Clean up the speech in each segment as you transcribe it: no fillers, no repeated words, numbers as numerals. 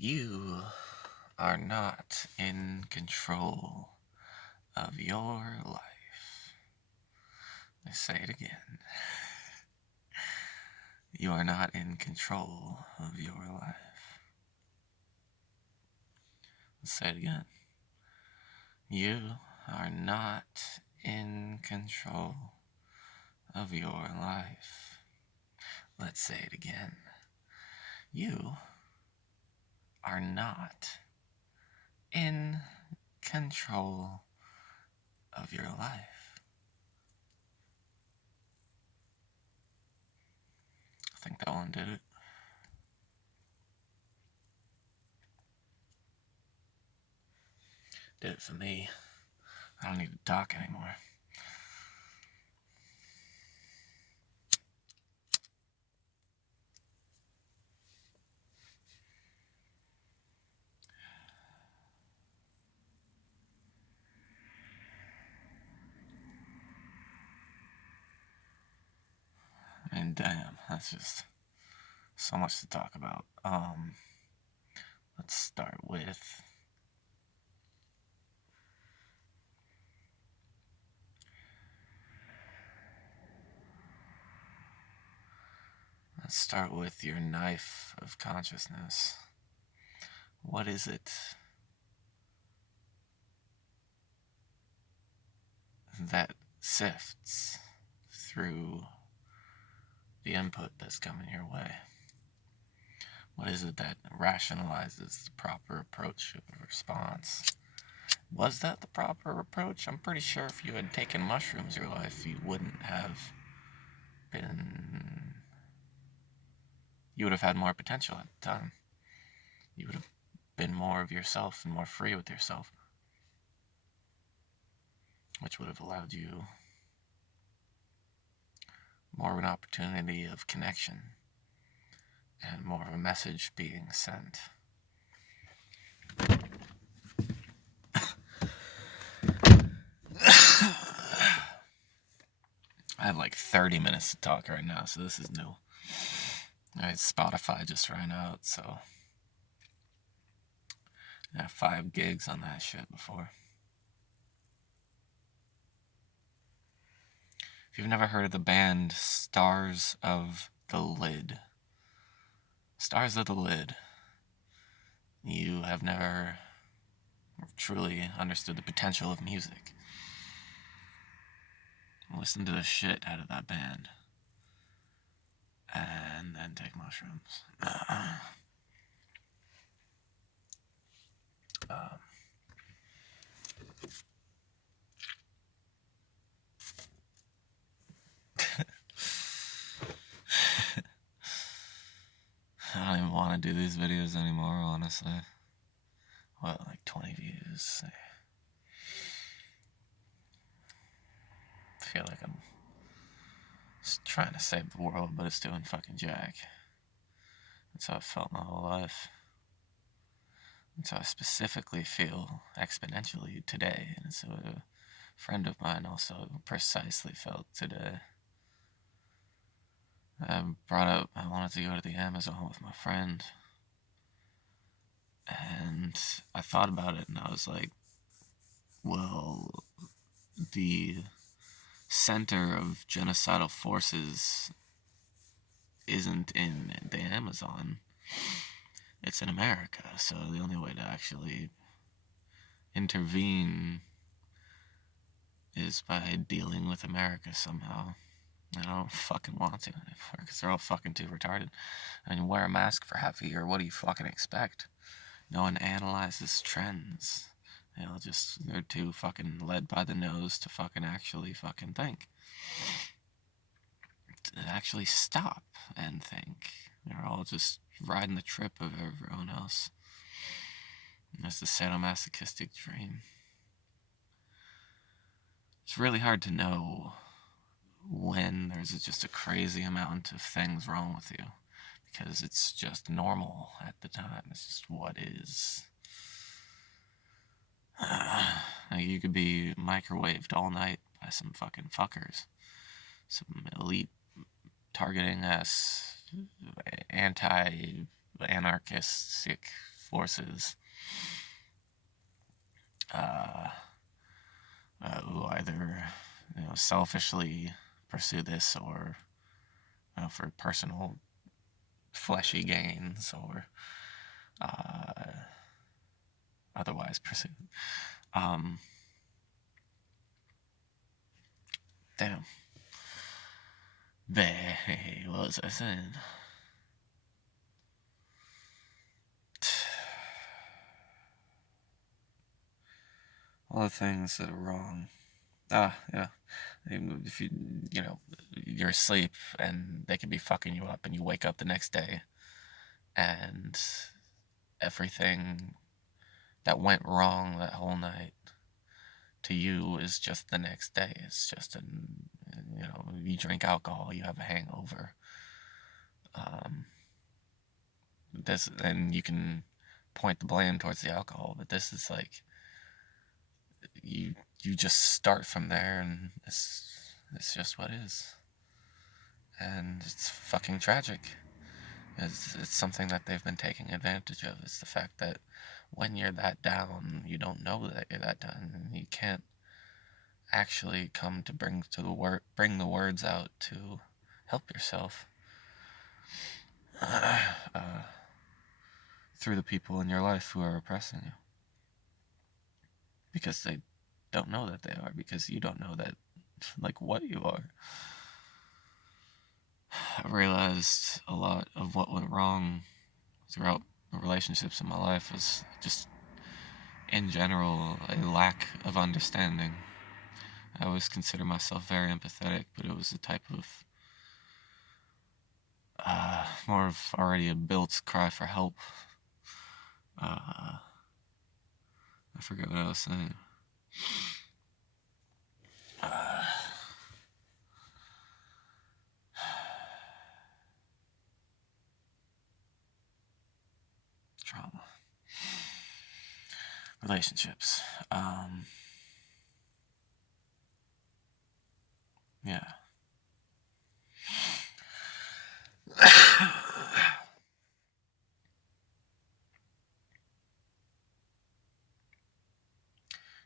You are not in control of your life. I say it again. You are not in control of your life. Let's say it again. You are not in control of your life. Let's say it again. You are not in control of your life. I think that one did it. Did it for me. I don't need to talk anymore. I mean, damn, that's just so much to talk about. Let's start with your knife of consciousness. What is it that sifts through the input that's coming your way? What is it that rationalizes the proper approach of a response? Was that the proper approach? I'm pretty sure if you had taken mushrooms your life, you wouldn't have been. You would have had more potential at the time. You would have been more of yourself and more free with yourself, which would have allowed you more of an opportunity of connection and more of a message being sent. I have like 30 minutes to talk right now, so this is new. Spotify just ran out, so I have 5 gigs on that shit before. If you've never heard of the band Stars of the Lid, you have never truly understood the potential of music. Listen to the shit out of that band. And then take mushrooms. I don't even want to do these videos anymore, honestly. What, like 20 views? I feel like I'm just trying to save the world, but it's doing fucking jack. That's how I felt my whole life. That's how I specifically feel exponentially today. And so a friend of mine also precisely felt today. I brought up, I wanted to go to the Amazon with my friend. And I thought about it and I was like, well, the center of genocidal forces isn't in the Amazon. It's in America. So the only way to actually intervene is by dealing with America somehow. I don't fucking want to anymore because they're all fucking too retarded. I mean, wear a mask for half a year. What do you fucking expect? No one analyzes trends. They're too fucking led by the nose to fucking actually fucking think. To actually stop and think. They're all just riding the trip of everyone else. And that's the sadomasochistic dream. It's really hard to know when there's just a crazy amount of things wrong with you because it's just normal at the time. It's just what is. You could be microwaved all night by some fucking fuckers, some elite targeting us, anti-anarchistic forces who either selfishly pursue this, or for personal fleshy gains, or otherwise pursue. Damn. What was I saying? All the things that are wrong. Yeah. If you're asleep and they could be fucking you up, and you wake up the next day and everything that went wrong that whole night to you is just the next day. It's just you drink alcohol, you have a hangover. And you can point the blame towards the alcohol, but this is like you just start from there, and it's just what is, and it's fucking tragic. It's something that they've been taking advantage of. It's the fact that when you're that down, you don't know that you're that down, and you can't actually come to bring the words out to help yourself through the people in your life who are oppressing you, because they don't know that they are, because you don't know that, like, what you are. I realized a lot of what went wrong throughout the relationships in my life was just, in general, a lack of understanding. I always consider myself very empathetic, but it was a type of more of already a built cry for help. I forget what I was saying. Trauma. Relationships. Yeah.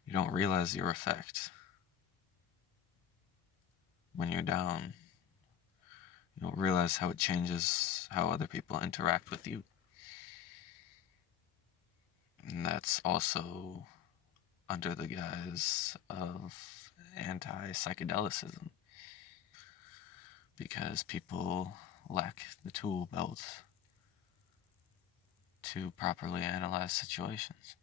You don't realize your effect when you're down. You don't realize how it changes how other people interact with you. And that's also under the guise of anti-psychedelicism, because people lack the tool belt to properly analyze situations.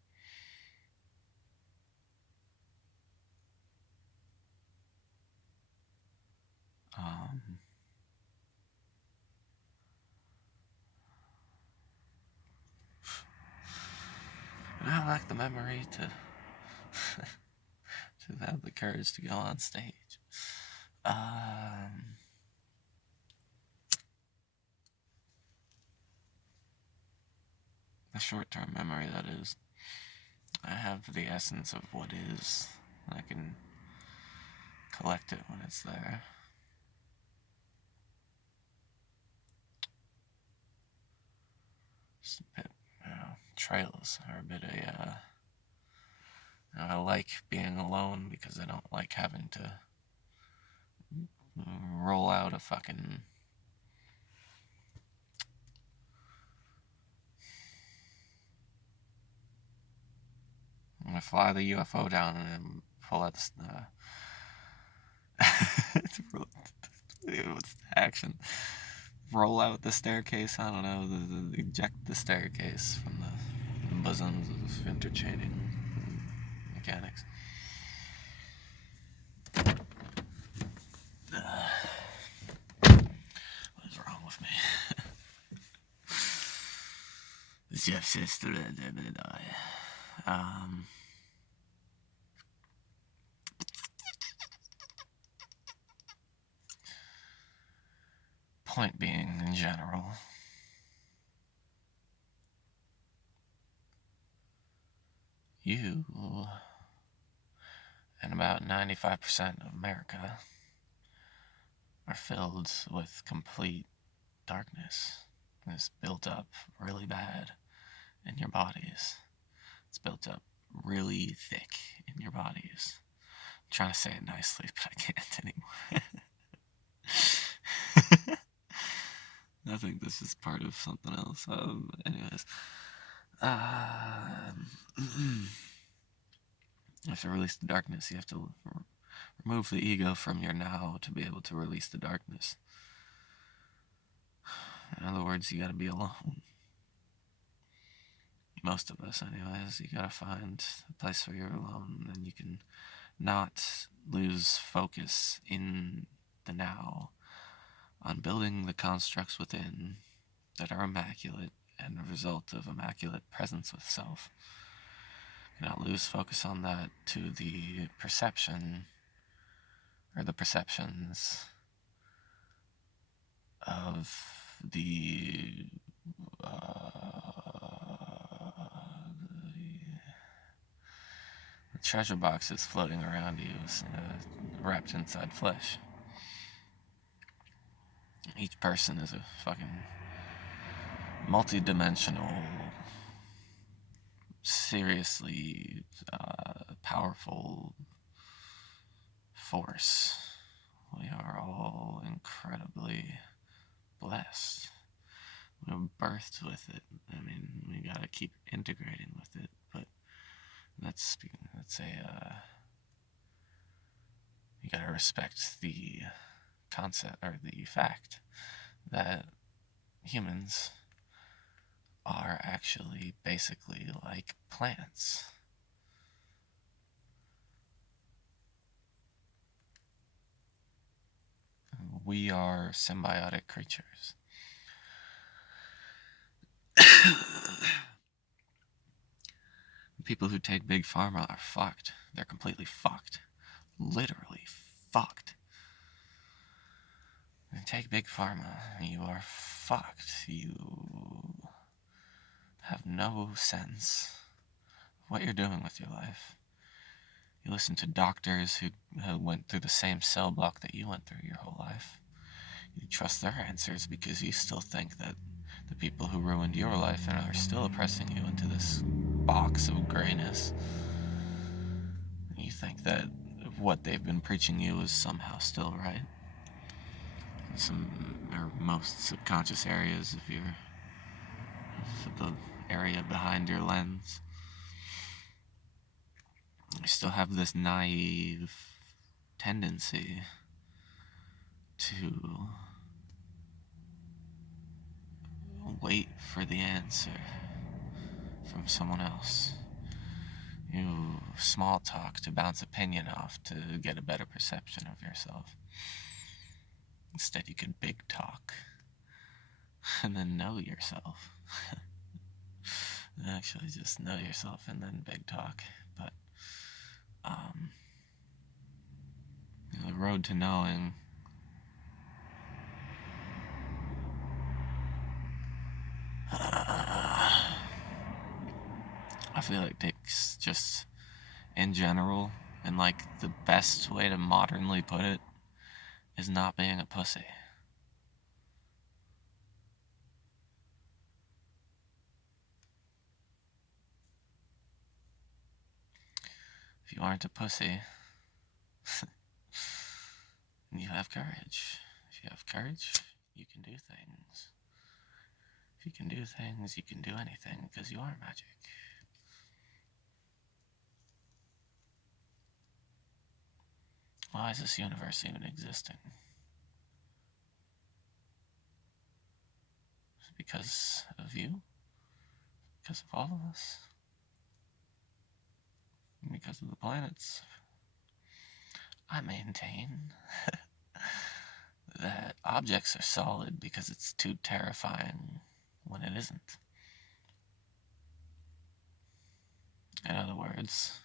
And I lack the memory to have the courage to go on stage. The short-term memory, that is. I have the essence of what is. I can collect it when it's there. Just a bit, trails are a bit I like being alone because I don't like having to roll out a fucking I'm gonna fly the UFO down and then pull out the what's the action? Roll out the staircase. I don't know. Eject the staircase from the bosoms of interchaining mechanics. What is wrong with me? Jeff says point being, in general, you and about 95% of America are filled with complete darkness. It's built up really bad in your bodies. It's built up really thick in your bodies. I'm trying to say it nicely, but I can't anymore. I think this is part of something else. Anyways. You have to release the darkness. You have to remove the ego from your now to be able to release the darkness. In other words, you gotta be alone. Most of us, anyways. You gotta find a place where you're alone, and you can not lose focus in the now on building the constructs within that are immaculate and a result of immaculate presence with self. You not lose focus on that to the perception or the perceptions of the treasure boxes floating around you, wrapped inside flesh. Each person is a fucking multi-dimensional, seriously powerful force. We are all incredibly blessed. We were birthed with it. I mean, we gotta keep integrating with it, but that's you gotta respect the concept or the fact that humans are actually basically like plants. We are symbiotic creatures. People who take big pharma are fucked. They're completely fucked. Literally fucked. You take big pharma, you are fucked. You have no sense of what you're doing with your life. You listen to doctors who went through the same cell block that you went through your whole life. You trust their answers because you still think that the people who ruined your life and are still oppressing you into this box of grayness, you think that what they've been preaching you is somehow still right. Some or most subconscious areas of the area behind your lens. You still have this naive tendency to wait for the answer from someone else. You small talk to bounce opinion off to get a better perception of yourself. Instead, you could big talk and then know yourself. Actually, just know yourself and then big talk. But the road to knowing I feel like takes just in general, and like the best way to modernly put it is not being a pussy. If you aren't a pussy, you have courage. If you have courage, you can do things. If you can do things, you can do anything because you are magic. Why is this universe even existing? Because of you? Because of all of us? Because of the planets? I maintain that objects are solid because it's too terrifying when it isn't. In other words,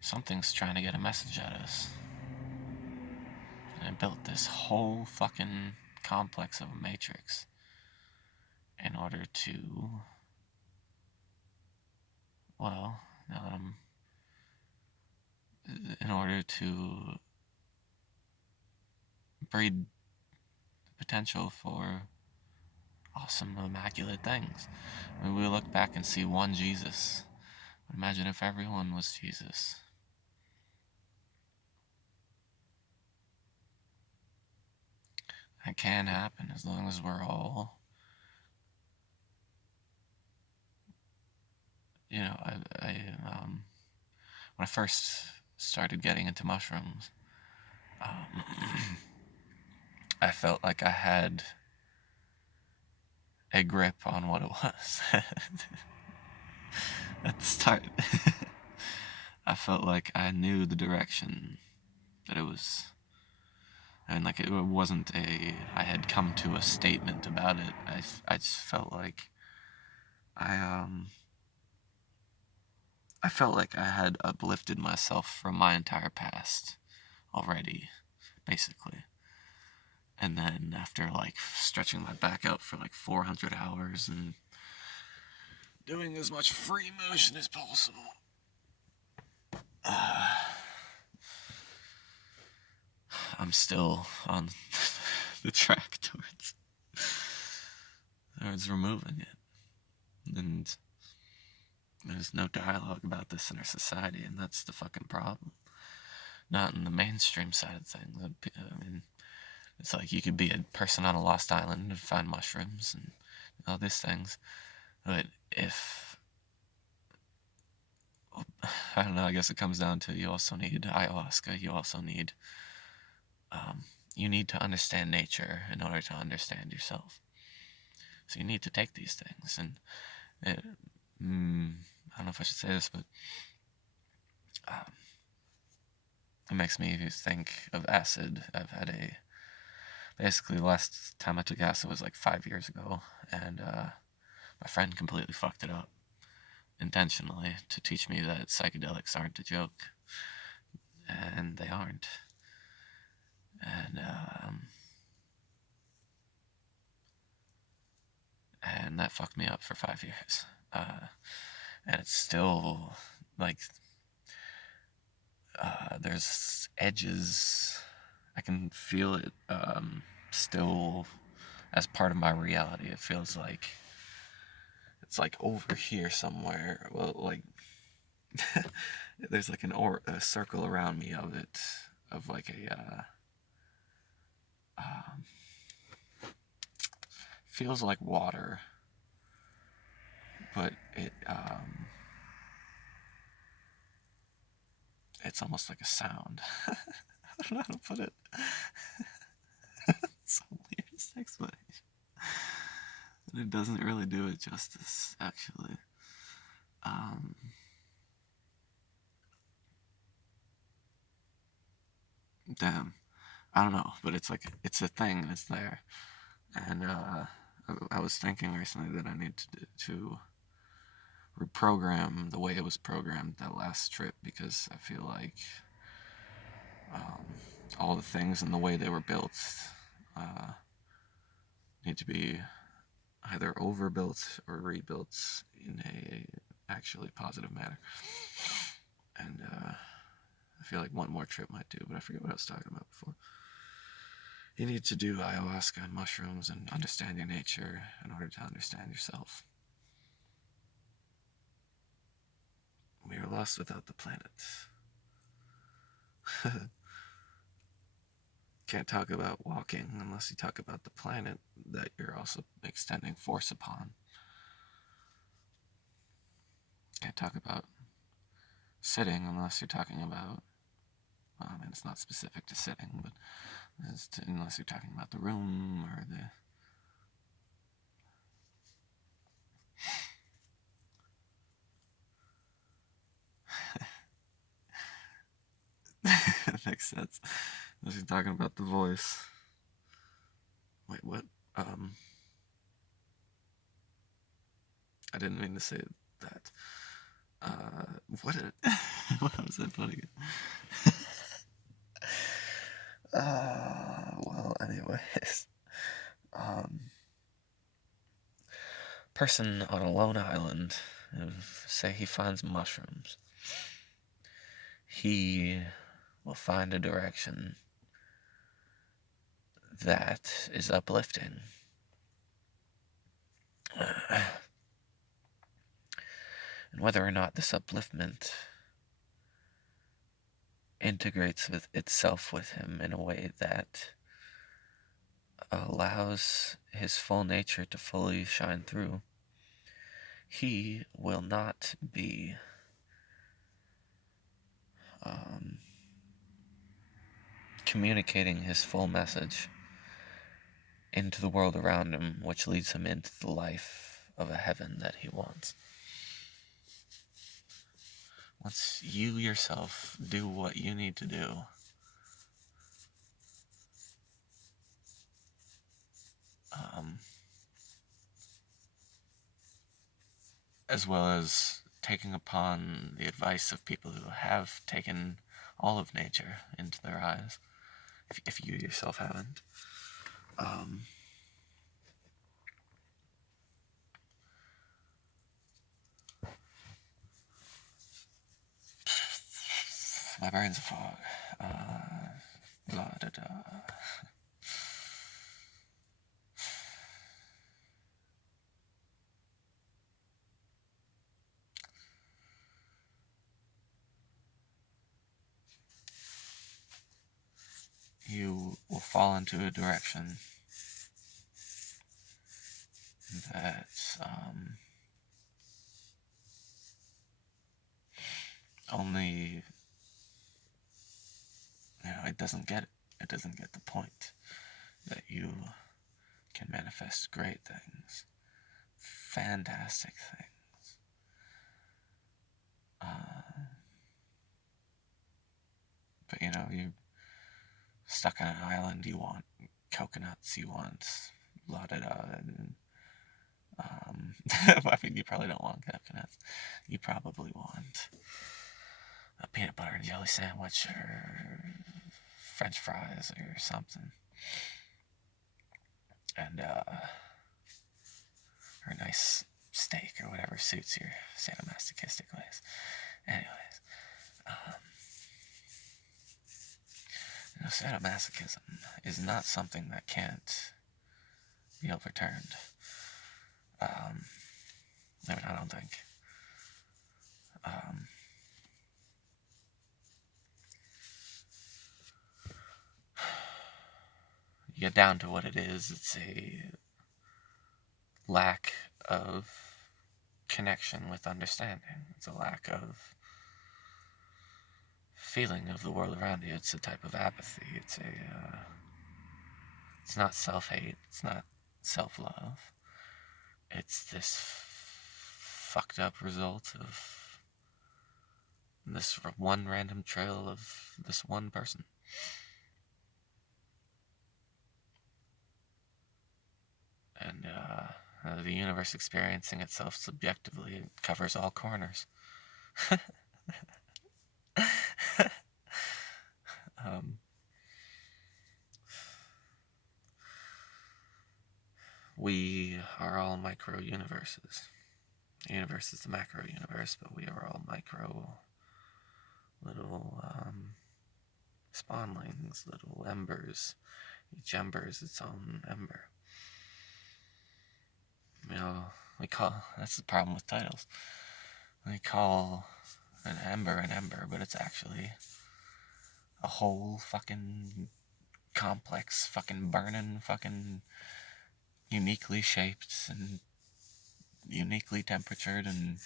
something's trying to get a message at us. And it built this whole fucking complex of a matrix in order to, well, now that I'm, in order to breed the potential for awesome, immaculate things. I mean, we look back and see one Jesus. But imagine if everyone was Jesus. That can happen as long as we're all, when I first started getting into mushrooms, um, I felt like I had a grip on what it was at the start. I felt like I knew the direction that it was. I mean, like, it wasn't I had come to a statement about it. I just felt like I, I felt like I had uplifted myself from my entire past already, basically. And then after, like, stretching my back out for, like, 400 hours and doing as much free motion as possible, I'm still on the track towards removing it. And there's no dialogue about this in our society, and that's the fucking problem. Not in the mainstream side of things. I mean, it's like you could be a person on a lost island and find mushrooms and all these things. But if, I don't know, I guess it comes down to you also need ayahuasca. You also need, you need to understand nature in order to understand yourself. So you need to take these things. And it, I don't know if I should say this, but it makes me think of acid. I've had basically the last time I took acid was like 5 years ago, and my friend completely fucked it up intentionally to teach me that psychedelics aren't a joke, and they aren't. And that fucked me up for 5 years. And it's still like there's edges. I can feel it still as part of my reality. It feels like it's like over here somewhere. Well, like there's like a circle around me of it, of like feels like water, but it's almost like a sound. I don't know how to put it. It's the weirdest explanation. And it doesn't really do it justice, actually. Damn. I don't know, but it's like, it's a thing and it's there. And I was thinking recently that I need to reprogram the way it was programmed that last trip, because I feel like all the things and the way they were built need to be either overbuilt or rebuilt in a actually positive manner. And I feel like one more trip might do, but I forget what I was talking about before. You need to do ayahuasca and mushrooms and understand your nature in order to understand yourself. We are lost without the planet. Can't talk about walking unless you talk about the planet that you're also extending force upon. Can't talk about sitting unless you're talking about, and it's not specific to sitting, but unless you're talking about the room or that makes sense. Unless you're talking about the voice. Wait, what? I didn't mean to say that. What was I putting it? Well, anyways. Person on a lone island, say he finds mushrooms. He will find a direction that is uplifting. And whether or not this upliftment integrates with itself with him in a way that allows his full nature to fully shine through, he will not be communicating his full message into the world around him, which leads him into the life of a heaven that he wants. Once you yourself do what you need to do, as well as taking upon the advice of people who have taken all of nature into their eyes, if you yourself haven't, my brain's a fog. Blah, da, da. You will fall into a direction that only, it doesn't get it. It doesn't get the point that you can manifest great things, fantastic things. But you're stuck on an island. You want coconuts. You want la da da. And I mean, you probably don't want coconuts. You probably want a peanut butter and jelly sandwich or French fries or something, and or a nice steak or whatever suits your sadomasochistic ways. Anyways, sadomasochism is not something that can't be overturned. I mean, I don't think. You get down to what it is, it's a lack of connection with understanding. It's a lack of feeling of the world around you. It's a type of apathy. It's not self-hate. It's not self-love. It's this fucked up result of this one random trail of this one person. And the universe experiencing itself subjectively covers all corners. We are all micro universes. The universe is the macro universe, but we are all micro little spawnlings, little embers. Each ember is its own ember. That's the problem with titles. We call an ember, but it's actually a whole fucking complex, fucking burning, fucking uniquely shaped and uniquely temperatured and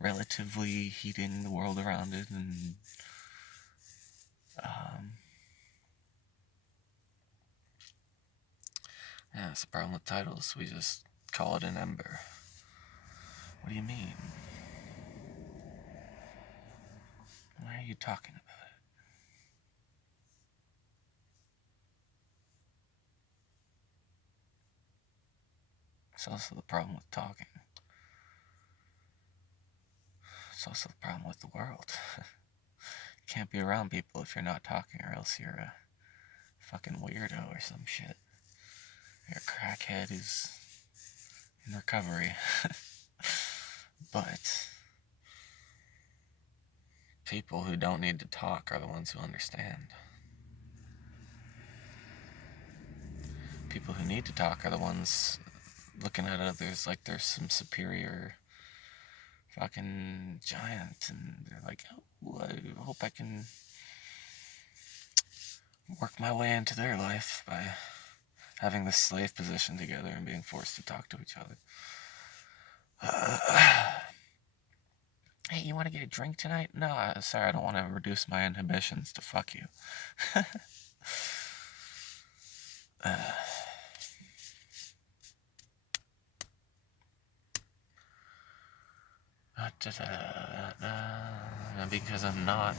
relatively heating the world around it, and yeah, it's the problem with titles. We just call it an ember. What do you mean? Why are you talking about it? It's also the problem with talking. It's also the problem with the world. You can't be around people if you're not talking, or else you're a fucking weirdo or some shit. You're a crackhead who's in recovery. But people who don't need to talk are the ones who understand. People who need to talk are the ones looking at others like there's some superior fucking giant, and they're like, oh, I hope I can work my way into their life by having this slave position together and being forced to talk to each other. Hey, you want to get a drink tonight? No, sorry, I don't want to reduce my inhibitions to fuck you. Because I'm not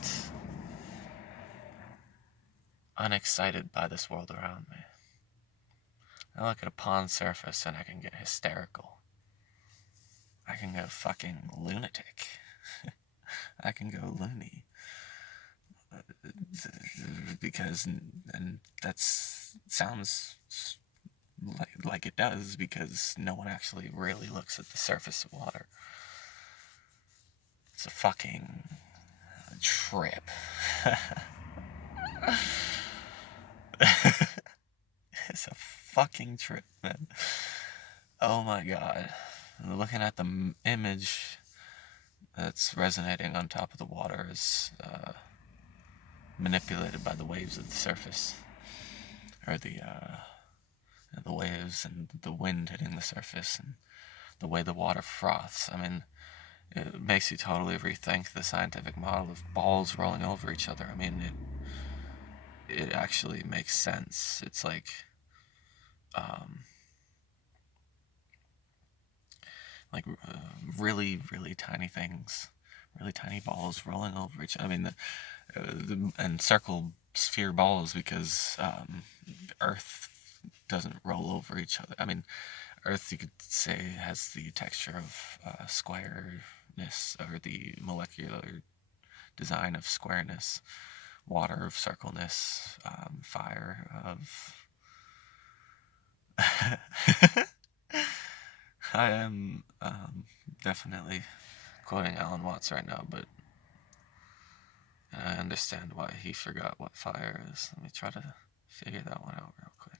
unexcited by this world around me. I look at a pond surface and I can get hysterical. I can go fucking lunatic. I can go loony. Because, and that sounds like it does, because no one actually really looks at the surface of water. It's a fucking trip. It's a fucking trip, man. Oh my god. Looking at the image that's resonating on top of the water is manipulated by the waves of the surface, or the waves and the wind hitting the surface and the way the water froths. I mean, it makes you totally rethink the scientific model of balls rolling over each other. I mean, it actually makes sense. It's like really, really tiny things, really tiny balls rolling over each other. I mean, and circle sphere balls, because Earth doesn't roll over each other. I mean, Earth, you could say, has the texture of squareness, or the molecular design of squareness, water of circleness, fire of... I am definitely quoting Alan Watts right now, but I understand why he forgot what fire is. Let me try to figure that one out real quick.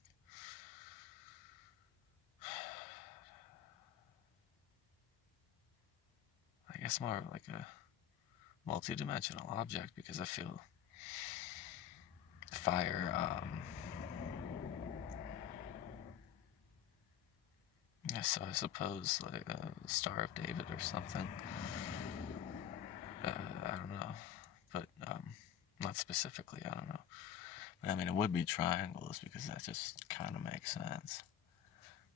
I guess more like a multi-dimensional object, because I feel fire, so I suppose like a Star of David or something. I don't know, but not specifically, I don't know. But I mean, it would be triangles, because that just kind of makes sense.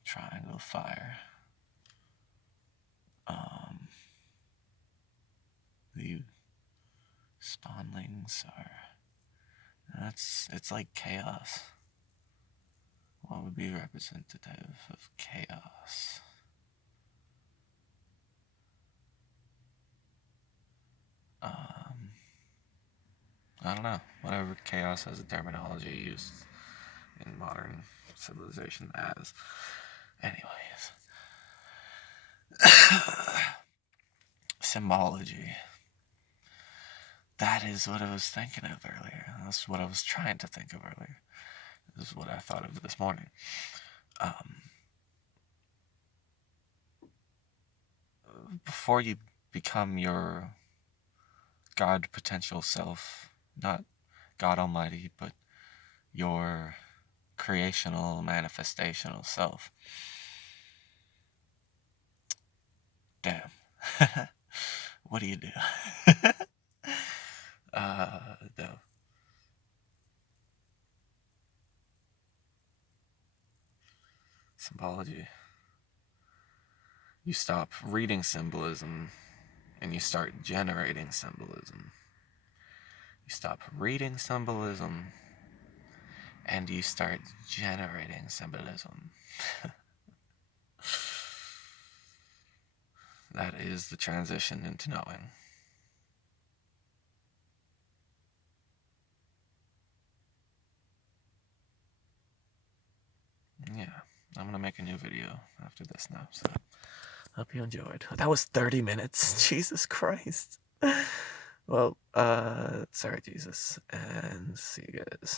Triangle fire. The spawnlings are... it's like chaos. What would be representative of chaos? I don't know. Whatever chaos as a terminology used in modern civilization as. Anyways. Symbology. That is what I was thinking of earlier. That's what I was trying to think of earlier. This is what I thought of this morning. Before you become your God potential self, not God Almighty, but your creational, manifestational self. Damn. What do you do? No. Symbology. You stop reading symbolism and you start generating symbolism. You stop reading symbolism and you start generating symbolism. That is the transition into knowing. Yeah, I'm gonna make a new video after this now, so hope you enjoyed. That was 30 minutes. Jesus Christ. Well, sorry, Jesus, and see you guys.